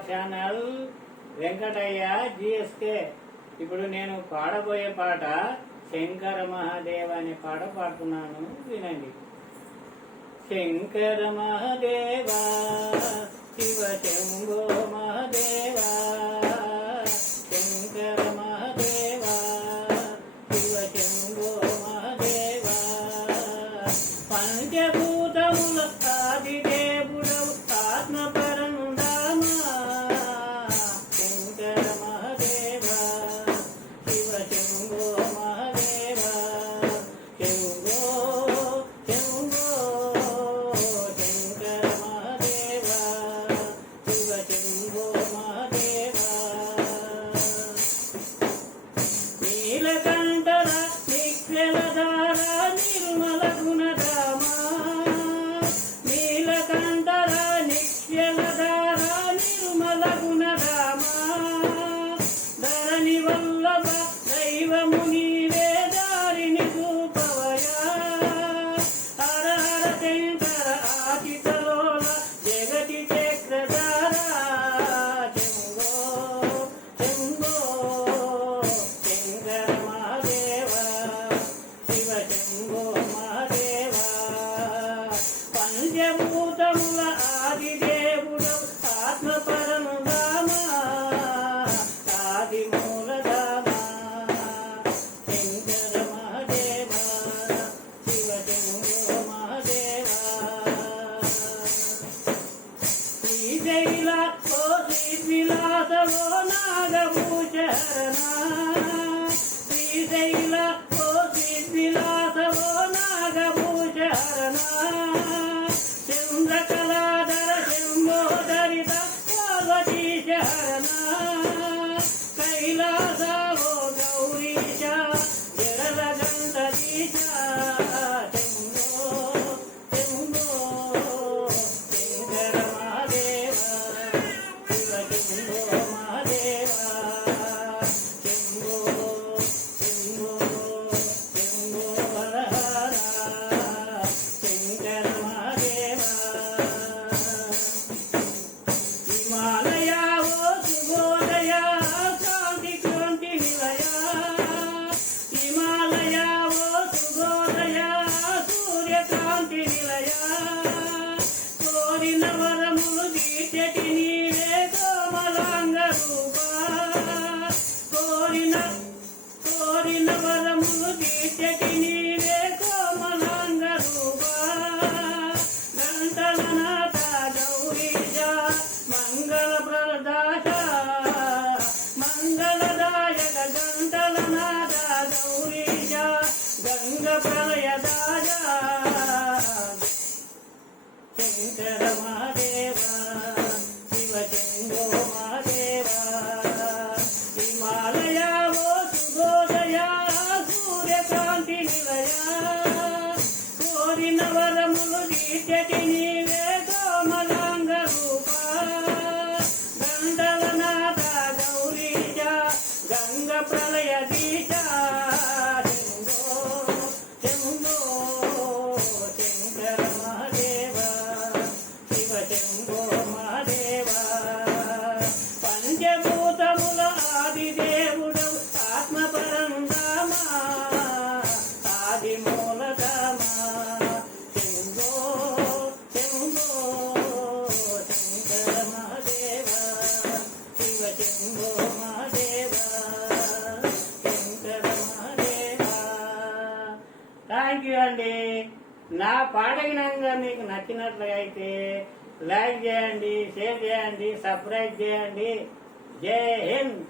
Our channel Venkataiah GSK. ఇప్పుడు నేను పాడబోయే పాట శంకర మహాదేవ అనే పాట పాడుతున్నాను, వినండి. శంకర మహాదేవ శివ శంభో మహాదేవ, శంకర మహాదేవ శివ శంభో మహాదేవ, పంచభూతముల ఆది దేవుడవు ఆత్మపరంధామా, శంకర మహాదేవ శివ శంభో మహాదేవ, శంభో శంభో శంకర మహాదేవ శివ శంభో మహాదేవ. నీలకంఠర నిఖ్యలధార నిర్మల గుణధామా, నీలకంఠర నిఖ్యలధార నిర్మల గుణధామా, ధరణి వల్లభ దైవము నీవే దారిని చూపవయా, హర హర శంకర ఆచితలోల జగతి చక్రధార, శంభో శంభో శంకర మహాదేవ శివ శంభో మహాదేవ, పంచభూతముల ఆది దేవుడవు ఆత్మపరంధామా, ఆది మూలధామా, శంకర మహాదేవ శివ శంభో మహాదేవ. శ్రీశైల ఓ శ్రీవిలాస ఓ నాగభూషణ, శ్రీశైల ఓ శ్రీవిలాస ఓ నాగభూషణ, చంద్రకళాధర శంభోదరిత పార్వతీ శరణ, కైలాస ఓ గౌరీశ జగల గంధరీశ, శంభో శంభో శంకర మహాదేవ శివ శంభో మహాదేవ, శంభో శంభో శంభో హర హర శంకర మహాదేవ. హిమాలయ ఓ శుభోదయ కాంతి కాంతి నిలయ, హిమాలయ ఓ శుభోదయ సూర్యకాంతి నిలయ, కోరిన వరములు దీర్చటి నీవే కోమలాంగ రూప, కోరిన వరములు దీర్చటి నీవే కోమలాంగ రూప, గంటలనాథ గౌరీశ మంగళ ప్రదాశ, మంగళదాయక గంటలనాథ గౌరీశ గంగ ప్రళయదాయ, శంకర మహాదేవ శివ శంభో మహాదేవ, హిమాలయ ఓ శుభోదయ సూర్యకాంతి నిలయ, కోరిన వరములు దీర్చటి నీవే కోమలాంగ రూప, గండలనాథ గౌరీశ గంగ ప్రళయదీశ, శంభో శంభో శంకర మహాదేవ శివ శంభో మహాదేవ, పంచభూతముల ఆది దేవుడవు ఆత్మపరంధామా, ఆది మూలధామా, శంభో శంభో శంకర మహాదేవ శివ శంభో మహాదేవ శంకర మహాదేవ. థ్యాంక్ యూ అండి. నా పాడగినంగా మీకు నచ్చినట్లుగా అయితే లైక్ చేయండి, షేర్ చేయండి, సబ్స్క్రైబ్ చేయండి. జై హింద్.